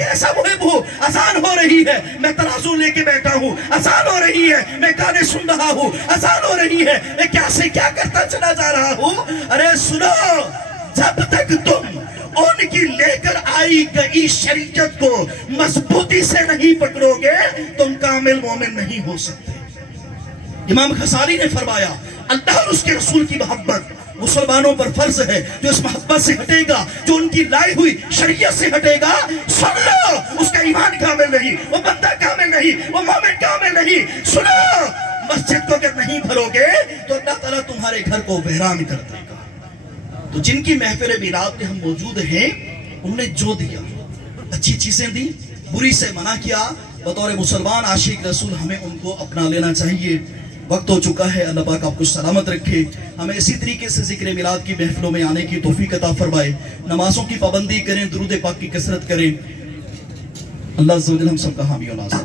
کیسا محب ہوں. اذان ہو رہی ہے میں ترازو لے کے بیٹھا ہوں, اذان ہو رہی ہے میں گانے سن رہا ہوں, اذان ہو رہی ہے میں کیا سے کیا کرتا چلا جا رہا ہوں. ارے سنو, جب تک تم ان کی لے کر آئی گئی شریعت کو مضبوطی سے نہیں پکڑو گے تم کامل مومن نہیں ہو سکتے. امام غزالی نے فرمایا اللہ اور اس کے رسول کی محبت مسلمانوں پر فرض ہے. جو اس محبت سے ہٹے گا, جو ان کی لائی ہوئی شریعت سے ہٹے گا, سن لو اس کا ایمان کامل نہیں, وہ بندہ کامل نہیں, وہ مومن کامل نہیں. سنو, مسجد کو اگر نہیں بھرو گے تو اللہ تعالیٰ تمہارے گھر کو ویران کر دے گا. تو جن کی محفل میلاد میں ہم موجود ہیں انہوں نے جو دیا, اچھی چیزیں دی, بری سے منع کیا, بطور مسلمان عاشق رسول ہمیں ان کو اپنا لینا چاہیے. وقت ہو چکا ہے, اللہ پاک آپ کو سلامت رکھے, ہمیں اسی طریقے سے ذکر میلاد کی محفلوں میں آنے کی توفیق عطا فرمائے. نمازوں کی پابندی کریں, درود پاک کی کثرت کریں. اللہ عز و جل ہم سب کا حامی و ناصر.